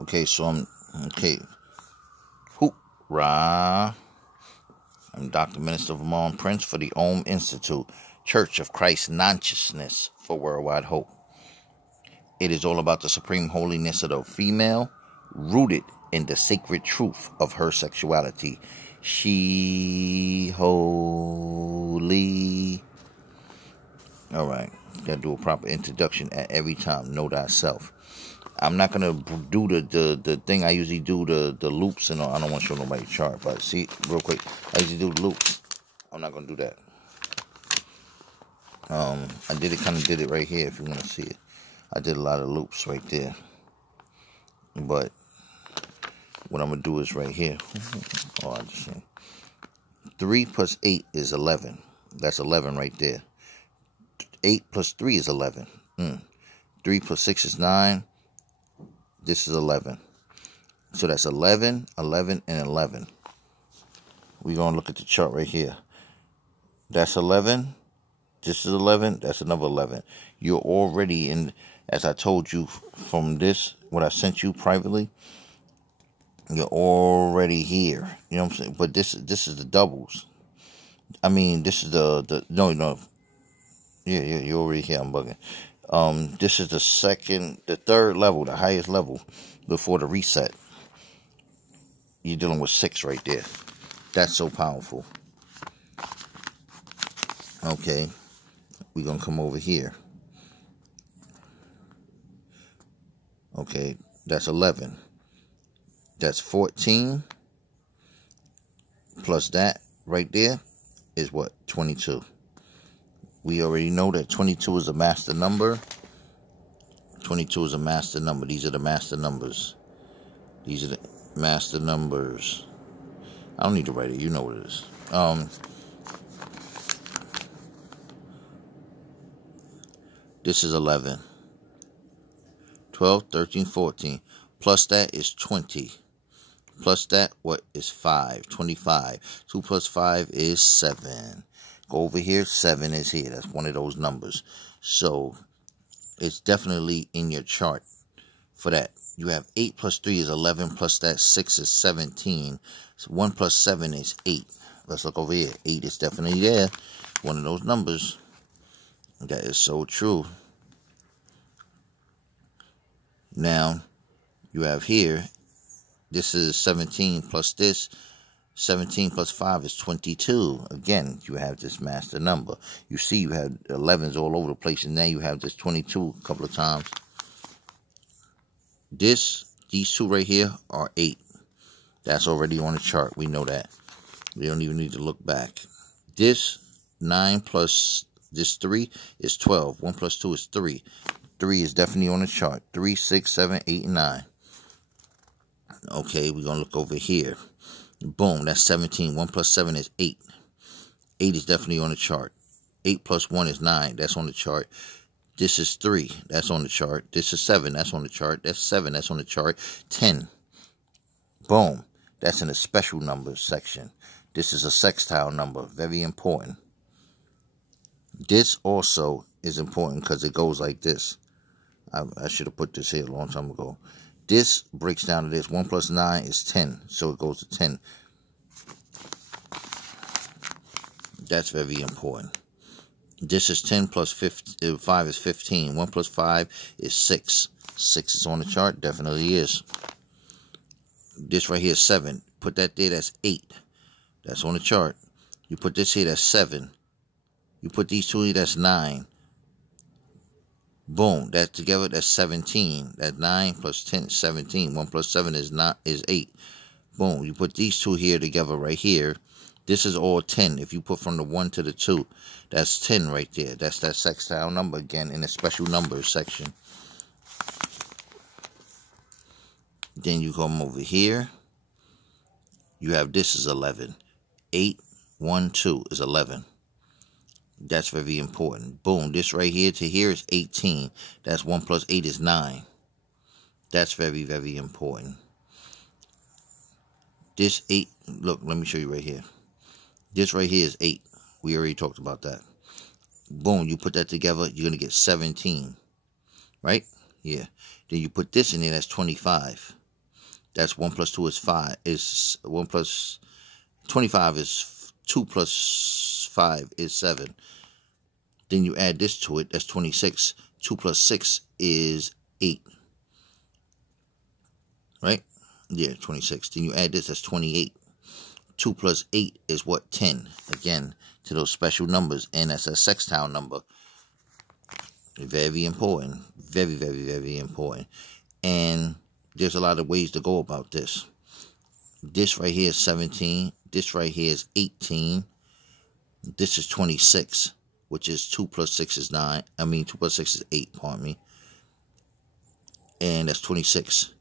Okay, so okay. Hoorah. I'm Dr. Minister Vermont Prince for the Om Institute, Church of Christ Consciousness for Worldwide Hope. It is all about the supreme holiness of the female, rooted in the sacred truth of her sexuality. She holy. All right, gotta do a proper introduction at every time. Know thyself. I'm not gonna do the thing I usually do, the loops and all. I don't want to show nobody chart, but see real quick, I usually do the loops. I'm not gonna do that. I did it right here. If you want to see it, I did a lot of loops right there. But what I'm gonna do is right here. Oh, I just see. 3 plus 8 is 11. That's 11 right there. 8 plus 3 is 11. 3 plus 6 is 9. This is 11. So that's 11, 11, and 11. We're going to look at the chart right here. That's 11. This is 11. That's another 11. You're already in, as I told you from this, what I sent you privately, you're already here. You know what I'm saying? But this is the doubles. I mean, this is the no. Yeah, you're already here. I'm bugging. This is the third level, the highest level before the reset. You're dealing with 6 right there. That's so powerful. Okay, we're gonna come over here. Okay, that's 11. That's 14. Plus that right there is what? 22. We already know that 22 is a master number. 22 is a master number. These are the master numbers. These are the master numbers. I don't need to write it. You know what it is. This is 11. 12, 13, 14. Plus that is 20. Plus that, what is 5? 25. 2 plus 5 is 7. Go over here, 7 is here. That's one of those numbers. So it's definitely in your chart for that. You have 8 plus 3 is 11. Plus that 6 is 17. So 1 plus 7 is 8. Let's look over here. 8 is definitely there. One of those numbers. That is so true. Now, you have here, this is 17 plus this. 17 plus 5 is 22. Again, you have this master number. You see you have 11s all over the place, and now you have this 22 a couple of times. These two right here are 8. That's already on the chart. We know that. We don't even need to look back. This 9 plus this 3 is 12. 1 plus 2 is 3. 3 is definitely on the chart. 3, 6, 7, 8, and 9. Okay, we're going to look over here. Boom, that's 17. 1 plus 7 is 8. 8 is definitely on the chart. 8 plus 1 is 9. That's on the chart. This is 3. That's on the chart. This is 7. That's on the chart. That's 7. That's on the chart. 10. Boom. That's in the special numbers section. This is a sextile number. Very important. This also is important because it goes like this. I should have put this here a long time ago. This breaks down to this. 1 plus 9 is 10. So it goes to 10. That's very important. This is 10 plus 5 is 15. 1 plus 5 is 6. 6 is on the chart. Definitely is. This right here is 7. Put that there. That's 8. That's on the chart. You put this here. That's 7. You put these two here. That's 9. Boom, that together, that's 17. That 9 plus 10 is 17. 1 plus 7 is 8. Boom, you put these two here together right here. This is all 10. If you put from the 1 to the 2, that's 10 right there. That's that sextile number again in the special numbers section. Then you come over here. You have this is 11. 8, 1, 2 is 11. That's very important. Boom. This right here to here is 18. That's 1 plus 8 is 9. That's very, very important. This 8, look, let me show you right here. This right here is 8. We already talked about that. Boom. You put that together, you're going to get 17. Right? Yeah. Then you put this in there, that's 25. That's 1 plus 2 is 5. Is 1 plus 25 is 2 plus 5 is 7. Then you add this to it. That's 26. 2 plus 6 is 8. Right? Yeah, 26. Then you add this. That's 28. 2 plus 8 is what? 10. Again, to those special numbers. And that's a sextile number. Very important. Very, very, very important. And there's a lot of ways to go about this. This right here is 17. This right here is 18. This is 26, which is 2 plus 6 is 9. 2 plus 6 is 8, pardon me. And that's 26.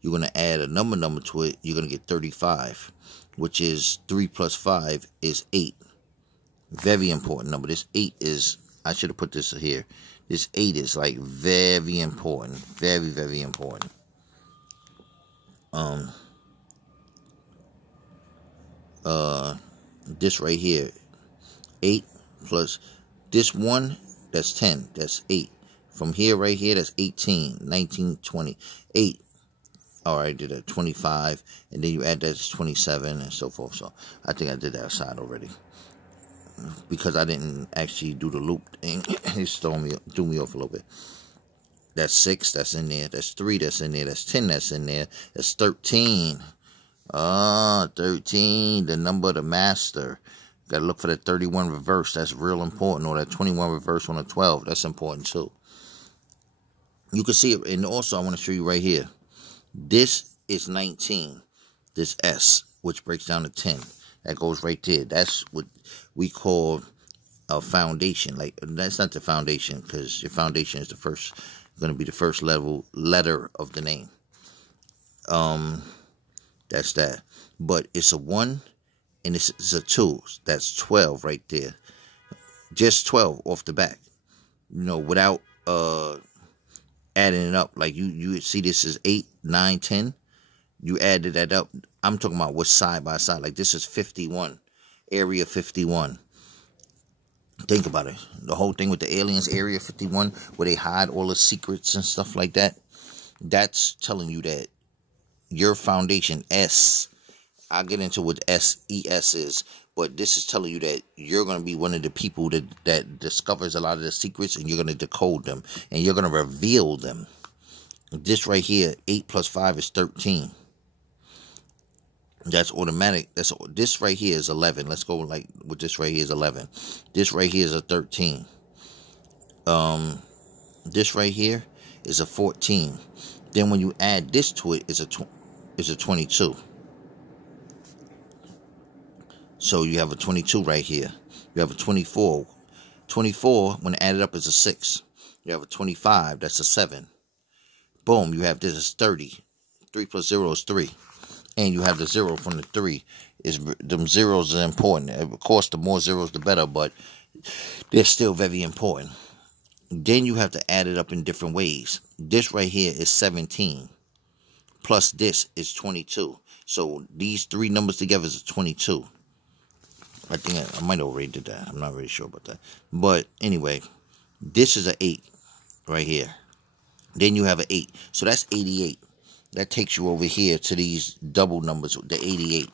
You're going to add a number to it. You're going to get 35, which is 3 plus 5 is 8. Very important number. This 8 is, I should have put this here. This 8 is like very important. Very, very important. This right here, 8 plus this 1, that's 10. That's 8. From here, right here, that's 18, 19, 20, 8. All right, did that 25, and then you add that to 27 and so forth. So I think I did that side already because I didn't actually do the loop thing. It threw me off a little bit. That's 6, that's in there. That's 3, that's in there. That's 10, that's in there. That's 13. 13, the number of the master. Got to look for that 31 reverse. That's real important. Or that 21 reverse on a 12. That's important too. You can see it. And also, I want to show you right here. This is 19. This S, which breaks down to 10. That goes right there. That's what we call a foundation. Like, that's not the foundation, because your foundation is going to be the first letter of the name. That's that. But it's a 1 and this is a 2. That's 12 right there. Just 12 off the back. You know, without adding it up. Like you see this is 8, 9, 10. You added that up. I'm talking about what's side by side. Like this is 51. Area 51. Think about it. The whole thing with the aliens, Area 51, where they hide all the secrets and stuff like that. That's telling you that your foundation, S, I'll get into what SES is, but this is telling you that you're going to be one of the people that discovers a lot of the secrets, and you're going to decode them, and you're going to reveal them. This right here, 8 plus 5 is 13. That's automatic. This right here is 11. Let's go like with this right here is 11. This right here is a 13. This right here is a 14. Then when you add this to it, it's a 22. So you have a 22 right here. You have a 24. 24, when added up, is a 6. You have a 25. That's a 7. Boom. You have this is 30. 3 plus 0 is 3. And you have the 0 from the 3. Them zeros are important. Of course, the more zeros, the better. But they're still very important. Then you have to add it up in different ways. This right here is 17. Plus this is 22. So these three numbers together is 22. I think I might have already did that. I'm not really sure about that. But anyway, this is an 8 right here. Then you have an 8. So that's 88. That takes you over here to these double numbers, the 88.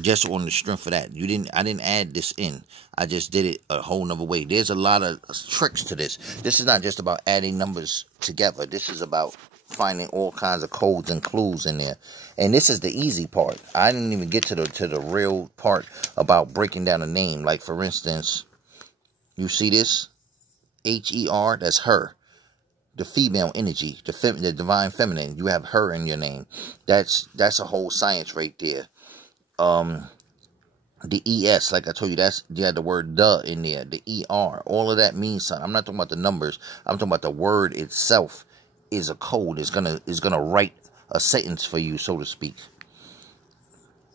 Just on the strength of that. I didn't add this in. I just did it a whole nother way. There's a lot of tricks to this. This is not just about adding numbers together. This is about finding all kinds of codes and clues in there. And this is the easy part. I didn't even get to the real part about breaking down a name. Like, for instance, you see this? H-E-R, that's her. The female energy, the divine feminine. You have her in your name. That's a whole science right there. The ES, like I told you, you had the word "the" in there. The ER, all of that means something. I'm not talking about the numbers. I'm talking about the word itself is a code. It's gonna write a sentence for you, so to speak.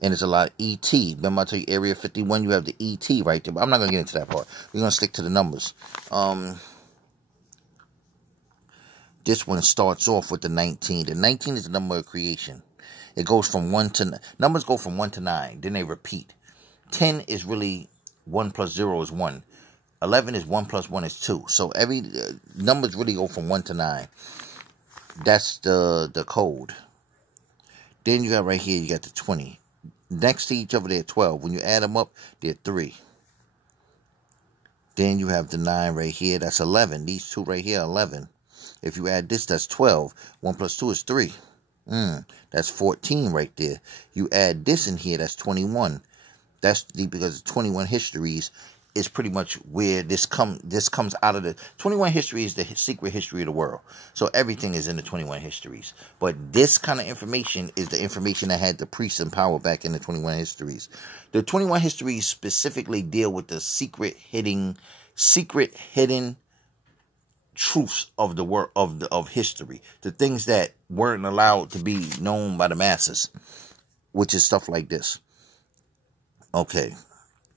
And it's a lot of ET. Remember I told you Area 51, you have the ET right there. But I'm not gonna get into that part. We're gonna stick to the numbers. This one starts off with the 19. The 19 is the number of creation. It goes from 1 to... Numbers go from 1 to 9. Then they repeat. 10 is really 1 plus 0 is 1. 11 is 1 plus 1 is 2. So every... numbers really go from 1 to 9. That's the code. Then you got right here, you got the 20. Next to each other, they're 12. When you add them up, they're 3. Then you have the 9 right here. That's 11. These two right here are 11. If you add this, that's 12. 1 plus 2 is 3. That's 14 right there. You add this in here, that's 21. That's because 21 histories is pretty much where this comes out of. The 21 history is the secret history of the world. So everything is in the 21 histories. But this kind of information is the information that had the priests in power back in the 21 histories. The 21 histories specifically deal with the secret hidden truths of the world of history. The things that weren't allowed to be known by the masses, which is stuff like this. Okay,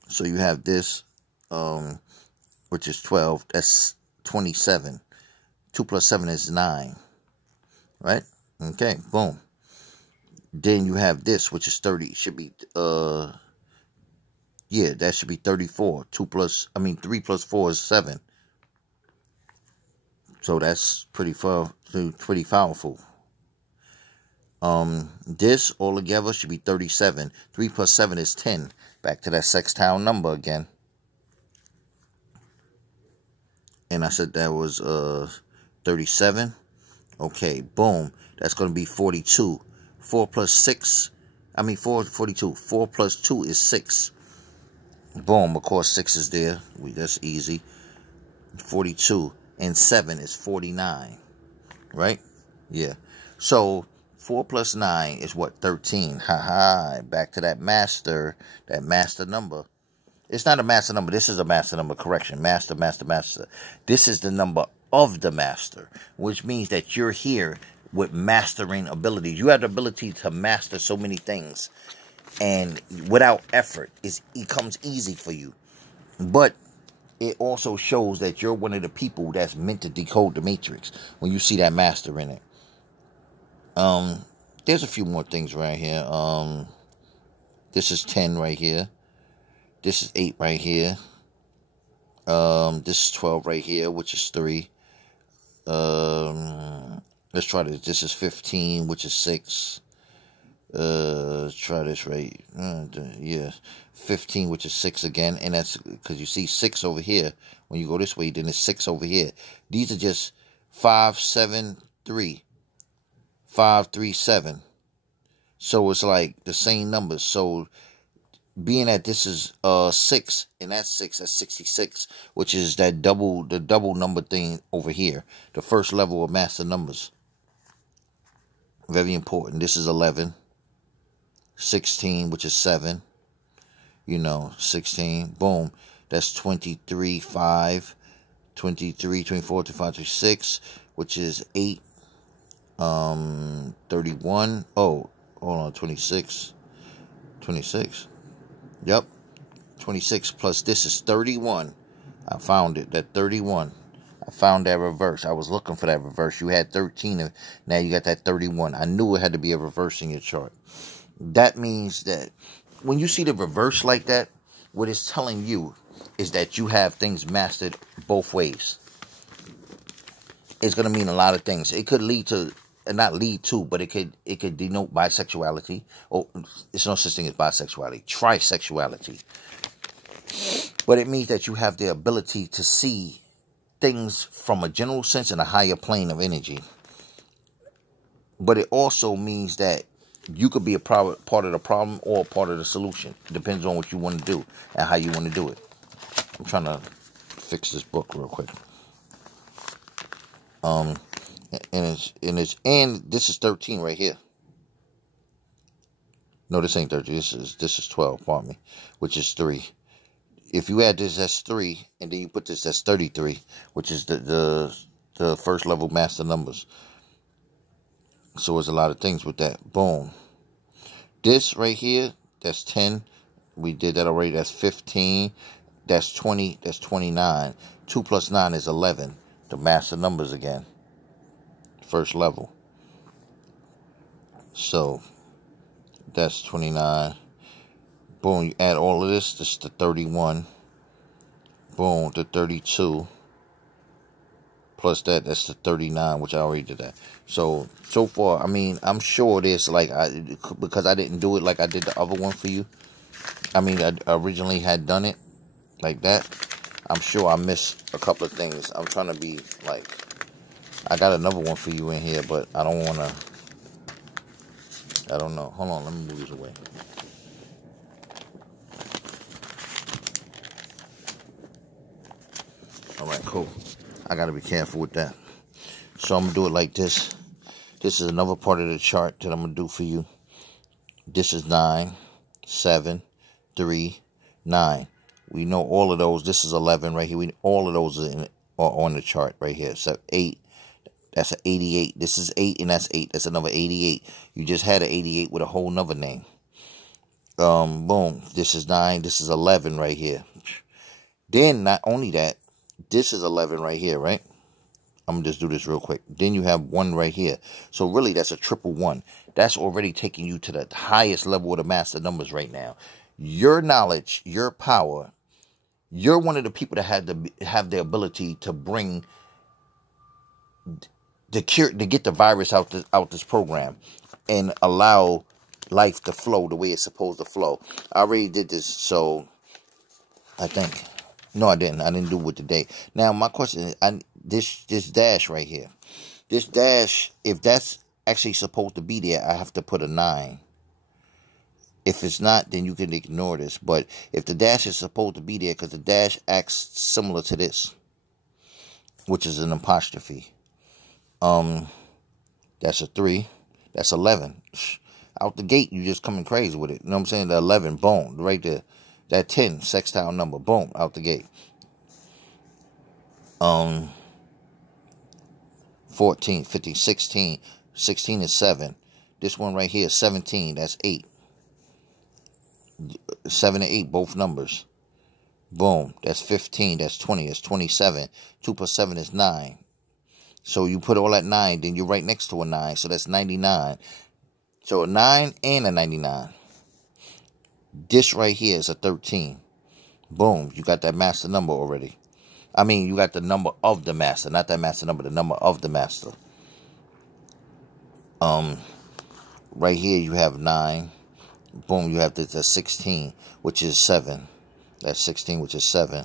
so you have this, which is 12. That's 27. 2 plus 7 is 9. Right? Okay, boom. Then you have this, which is 30. It should be, yeah, that should be 34. 3 plus 4 is 7. So that's pretty powerful. This altogether should be 37. 3 plus 7 is 10. Back to that sextile number again. And I said that was 37. Okay, boom. That's going to be 42. 4 plus 6. 42. 4 plus 2 is 6. Boom. Of course, 6 is there. That's easy. 42. And 7 is 49. Right? Yeah. So 4 plus 9 is what? 13. Ha. Back to that master number. It's not a master number. This is a master number. Correction. Master. This is the number of the master, which means that you're here with mastering abilities. You have the ability to master so many things, and without effort, it comes easy for you. But it also shows that you're one of the people that's meant to decode the matrix when you see that master in it. There's a few more things right here. This is 10 right here. This is 8 right here. This is 12 right here, which is 3. Let's try this. This is 15, which is 6. Let's try this right. Yeah, 15, which is 6 again. And that's because you see 6 over here. When you go this way, then it's 6 over here. These are just 5, 7, 3. 5, 3, 7. So it's like the same numbers. So being that this is 6 and that's 6, that's 66, which is the double number thing over here. The first level of master numbers. Very important. This is 11. 16, which is 7. 16. Boom. That's 23, 5. 23, 24, 25, 26, which is 8. 31. Oh, hold on. 26. 26. Yep. 26 plus this is 31. I found it. That 31. I found that reverse. I was looking for that reverse. You had 13. And now you got that 31. I knew it had to be a reverse in your chart. That means that when you see the reverse like that, what it's telling you is that you have things mastered both ways. It's going to mean a lot of things. It could lead to, not lead to, but it could denote bisexuality. Oh, it's no such thing as bisexuality. Trisexuality. But it means that you have the ability to see things from a general sense in a higher plane of energy. But it also means that you could be a part of the problem or part of the solution. It depends on what you want to do and how you want to do it. I'm trying to fix this book real quick. And this is 13 right here. No, this ain't 13. This is 12. Pardon me, which is 3. If you add this, that's 3, and then you put this, that's 33, which is the first level master numbers. So there's a lot of things with that. Boom. This right here, that's 10. We did that already. That's 15. That's 20. That's 29. 2 plus 9 is 11. The master numbers again. First level. So that's 29. Boom. You add all of this. This is the 31. Boom. The 32. plus that's the 39, which I already did that. So far, I mean, I'm sure there's like, because I didn't do it like I did the other one for you. I mean, I originally had done it like that. I'm sure I missed a couple of things. I'm trying to be like, I got another one for you in here, but I don't want to, I don't know. Hold on, let me move this away. Alright, cool. I got to be careful with that. So I'm going to do it like this. This is another part of the chart that I'm going to do for you. This is 9, 7, 3, 9. We know all of those. This is 11 right here. All of those are on the chart right here. So 8, that's an 88. This is 8 and that's 8. That's another 88. You just had an 88 with a whole nother name. Boom. This is 9. This is 11 right here. Then not only that, this is 11 right here, right? I'm going to just do this real quick. Then you have 1 right here. So really, that's a triple 1. That's already taking you to the highest level of the master numbers right now. Your knowledge, your power, you're one of the people that have the ability to bring the cure, to get the virus out this program and allow life to flow the way it's supposed to flow. I already did this, so I think. No, I didn't. I didn't do it today. Now, my question is, this dash right here. This dash, if that's actually supposed to be there, I have to put a 9. If it's not, then you can ignore this. But if the dash is supposed to be there, because the dash acts similar to this, which is an apostrophe. That's a 3. That's 11. Out the gate, you just coming crazy with it. You know what I'm saying? The 11, boom, right there. That 10, sextile number, boom, out the gate. 14, 15, 16. 16 is 7. This one right here, 17, that's 8. 7 and 8, both numbers. Boom, that's 15, that's 20, that's 27. 2 plus 7 is 9. So you put all that 9, then you're right next to a 9, so that's 99. So a 9 and a 99. This right here is a 13. Boom, you got that master number already. I mean, you got the number of the master, not that master number, the number of the master. Right here you have 9. Boom, you have the 16, which is 7. That's 16, which is 7.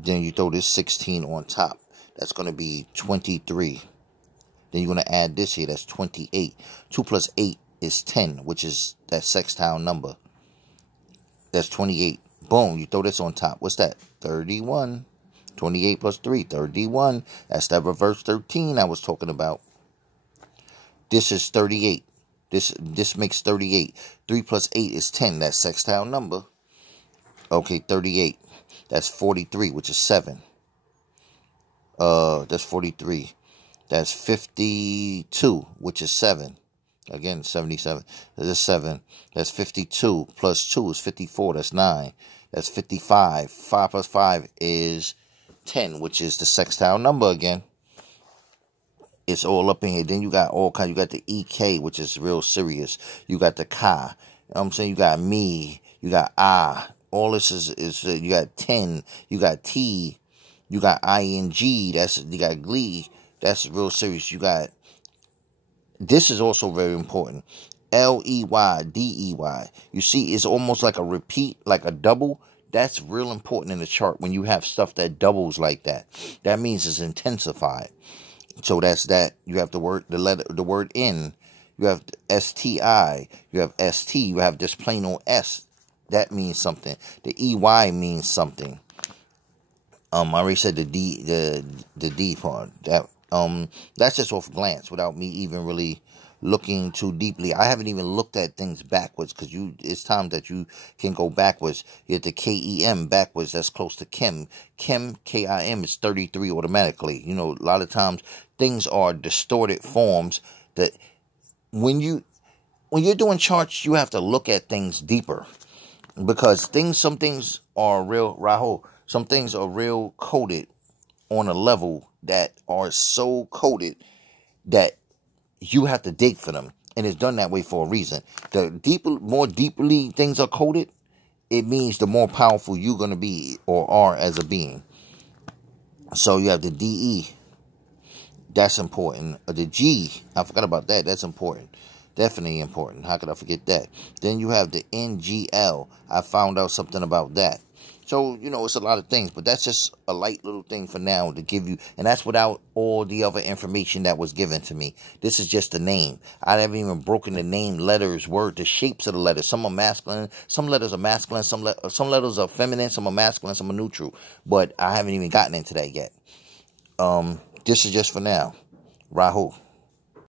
Then you throw this 16 on top. That's going to be 23. Then you're going to add this here. That's 28. 2 plus 8 is 10, which is that sextile number. That's 28. Boom, you throw this on top. What's that? 31. 28 plus 3, 31. That's that reverse 13 I was talking about. This is 38. This makes 38. 3 plus 8 is 10. That's sextile number. Okay, 38. That's 43, which is 7. That's 43. That's 52, which is 7. Again, 77. That's 7. That's 52. Plus 2 is 54. That's 9. That's 55. 5 plus 5 is 10, which is the sextile number again. It's all up in here. Then you got all kinds. You got the EK, which is real serious. You got the Ka. You know what I'm saying? You got me. You got I. All this is you got 10. You got T. You got ING. You got glee. That's real serious. You got. This is also very important. LEY, DEY. You see, it's almost like a repeat, like a double. That's real important in the chart when you have stuff that doubles like that. That means it's intensified. So that's that. You have the word N. You have STI. You have ST. You have this plain old S. That means something. The EY means something. I already said the D part. That's just off glance without me even really looking too deeply. I haven't even looked at things backwards because it's time that you can go backwards. You have the KEM backwards. That's close to Kim. Kim, KIM is 33 automatically. You know, a lot of times things are distorted forms that when you're doing charts, you have to look at things deeper because some things are real, Rahul. Some things are real coded on a level that are so coded that you have to dig for them. And it's done that way for a reason. The more deeply things are coded, it means the more powerful you're going to be or are as a being. So you have the DE. That's important. The G, I forgot about that. That's important. Definitely important. How could I forget that? Then you have the NGL. I found out something about that. So, you know, it's a lot of things, but that's just a light little thing for now to give you. And that's without all the other information that was given to me. This is just the name. I haven't even broken the name, letters, word, the shapes of the letters. Some are masculine. Some letters are masculine. Some letters are feminine. Some are masculine. Some are neutral. But I haven't even gotten into that yet. This is just for now. Rahul.